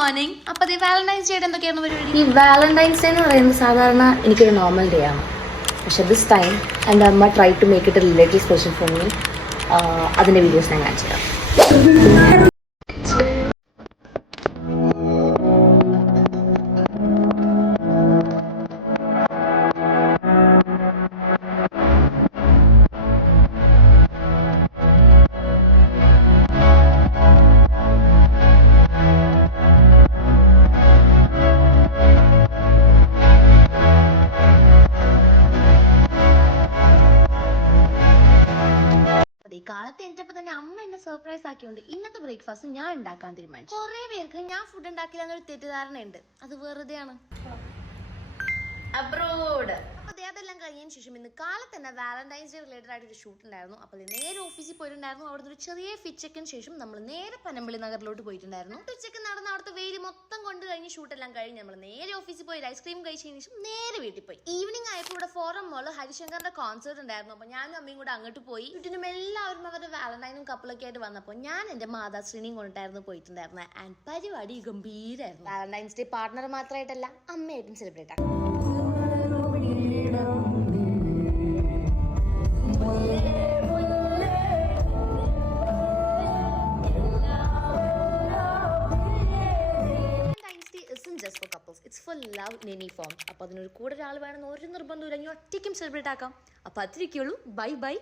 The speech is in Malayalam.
മോർണിംഗ്. അപ്പൊ വാലന്റൈൻസ് ഡേ എന്തൊക്കെയാണ് പരിപാടി? ഈ വാലന്റൈൻസ് ഡേ എന്ന് പറയുന്നത് സാധാരണ എനിക്കൊരു നോർമൽ ഡേ ആണ്. പക്ഷെ ദിസ് ടൈം എൻ്റെ അമ്മ try to make it a relative special for me. അതിൻ്റെ വീഡിയോസ് ഞാൻ കാണിച്ചു തരാം. കാലത്ത് എണീറ്റപ്പോ തന്നെ അമ്മ എന്നെ സർപ്രൈസ് ആക്കിയോണ്ട് ഇന്നത്തെ ബ്രേക്ക്ഫാസ്റ്റ് ഞാൻ ഉണ്ടാക്കാൻ തീരുമാനിച്ചു. കുറെ പേർക്ക് ഞാൻ ഫുഡ് ഉണ്ടാക്കില്ല എന്നൊരു തെറ്റിദ്ധാരണയുണ്ട്. അത് വെറുതെയാണ്. അബ്രോഡ്. അപ്പൊ അതെല്ലാം കഴിഞ്ഞതിന് ശേഷം ഇന്ന് കാലത്ത് തന്നെ വാലന്റൈൻസ് ഡേ റിലേറ്റഡ് ആയിട്ട് ഒരു ഷൂട്ട് ഉണ്ടായിരുന്നു. അപ്പോൾ നേരെ ഓഫീസിൽ പോയിട്ടുണ്ടായിരുന്നു. അവിടുന്ന് ഒരു ചെറിയ ഫിറ്റ് ചെക്കിന് ശേഷം നമ്മൾ നേരെ പനമ്പള്ളി നഗറിലോട്ട് പോയിട്ടുണ്ടായിരുന്നു. ഉച്ചയ്ക്ക് നടന്ന് അവിടുത്തെ വെയിൽ മൊത്തം കൊണ്ട് കഴിഞ്ഞ് ഷൂട്ടെല്ലാം കഴിഞ്ഞ് നമ്മൾ നേരെ ഓഫീസിൽ പോയി ഐസ്ക്രീം കഴിച്ചതിന് ശേഷം നേരെ വീട്ടിൽ പോയി. ഈവനിങ് ആയപ്പോൾ ഇവിടെ ഫോറം മോള് ഹരിശങ്കറിന്റെ കോൺസേർട്ട് ഉണ്ടായിരുന്നു. അപ്പോൾ ഞാനും അമ്മയും കൂടെ അങ്ങോട്ട് പോയി. ചുറ്റിനും എല്ലാവരും അവരുടെ വാലന്റൈനും കപ്പിളൊക്കെ ആയിട്ട് വന്നപ്പോൾ ഞാൻ എന്റെ മാതാശ്രീനിയും കൊണ്ടിട്ടായിരുന്നു പോയിട്ടുണ്ടായിരുന്നത്. ആൻഡ് പരിപാടി ഗംഭീരായിരുന്നു. വാലന്റൈൻസ് ഡേ പാർട്ണർ മാത്രമായിട്ടല്ല അമ്മയായിട്ടും സെലിബ്രേറ്റ് ആക്കും. Just for couples. It's for love in any form. അപ്പോൾ അതിനൊരു കൂടെ ഒരാൾ വേണമെന്ന് ഒരു നിർബന്ധമില്ല. ഇനി ഒറ്റയ്ക്കും സെലിബ്രേറ്റ് ആക്കാം. അപ്പോൾ അത്രയ്ക്കുള്ളൂ. Bye bye.